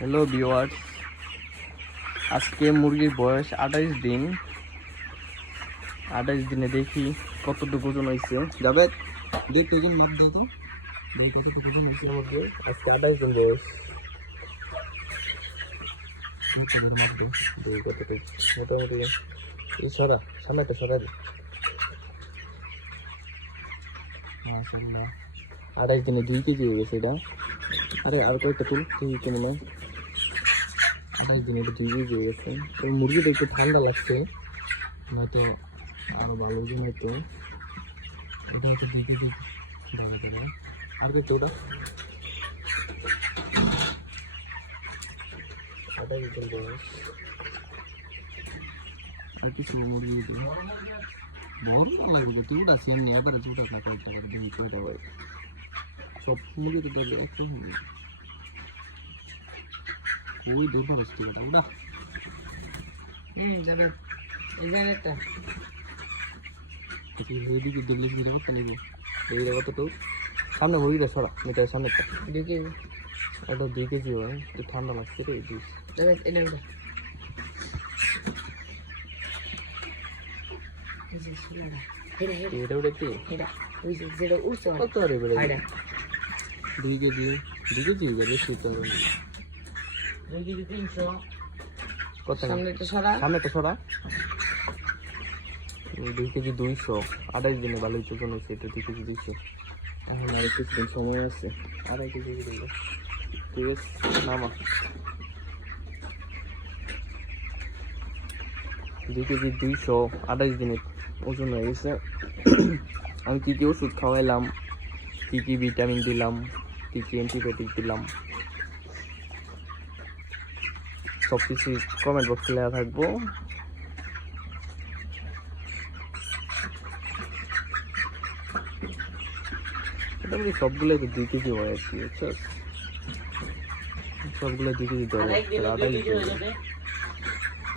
Hello viewers, আজকে মুরগির বয়স 28 দিন। 28 দিনে দেখি কতটুকু ওজন হয়েছে। যাবে দেখতে ওজন মাপ দাও তো, দেখি কতটুকু ওজন আছে মুরগি। আজকে 28 দিন বয়স। মাপ দাও। দেখি কতটুকু মোটামুটি। এই সরা সামনে একটা সরা দিই। 28 দিনে 2 কেজি হয়ে গেছে এটা। আরে আর কয়েকটা তুল, তুই কেমন হয়? 28 দিনে এটা 2 কেজি হয়ে গেছে। এই মুরগিটা একটু ঠান্ডা লাগছে, নয়তো আরো ভালো ওজন হতো। এটা হচ্ছে 2 কেজি দেখাতে না। আর কয়েকটা ওটা 28 দিন বয়স। আর কিছু মুরগি দিই বড় না লাগবে, তুই উঠা সেম নিয়ে এবারে উঠা না কয়েকটা করে দিবি কয়টা করে। সব মুরগি তো দেখবে একটু ওই দূর বসতে ওটা উঠা। যাবে এই জায়গাটা এইদিকে দিল্লি ফিরে করতে নিব। এইটা কতটুকু সামনে মুরগিটা সরা, মিটারের সামনে তো ঢুকে ওটা 2 কেজি হয়। একটু ঠান্ডা লাগছে রে। যাবে এটা উঠে এই যে শুনাটা হেডা হেডা এটা ওটা কি হেডা ওই যে যেটা উঠছে কত রে বেড়ে হেডা 2 কেজি 2 কেজি হয়ে যাবে। শীত যদি 300 কত সামনে একটা সরা সামনে একটা সরা। 2 কেজি 200। 28 দিনে ভালোই ওজন হয়েছে। এটা 2 কেজি 200। এখন আর কিছুদিন সময় আছে। 2.5 কেজি দিল। ঠিক আছে, নামা 2 কেজি 200। 28 দিনে ওজন হয়ে গেছে। আমি কী কী ওষুধ খাওয়াইলাম, কী কী ভিটামিন দিলাম, কী কী অ্যান্টিবায়োটিক দিলাম, সব কিছু কমেন্ট বক্সে লেখা থাকবো। মোটামুটি সবগুলোই তো 2 কেজি হয় আর কি, বুঝছো? সবগুলো 2 কেজি ধরে 28 দিন।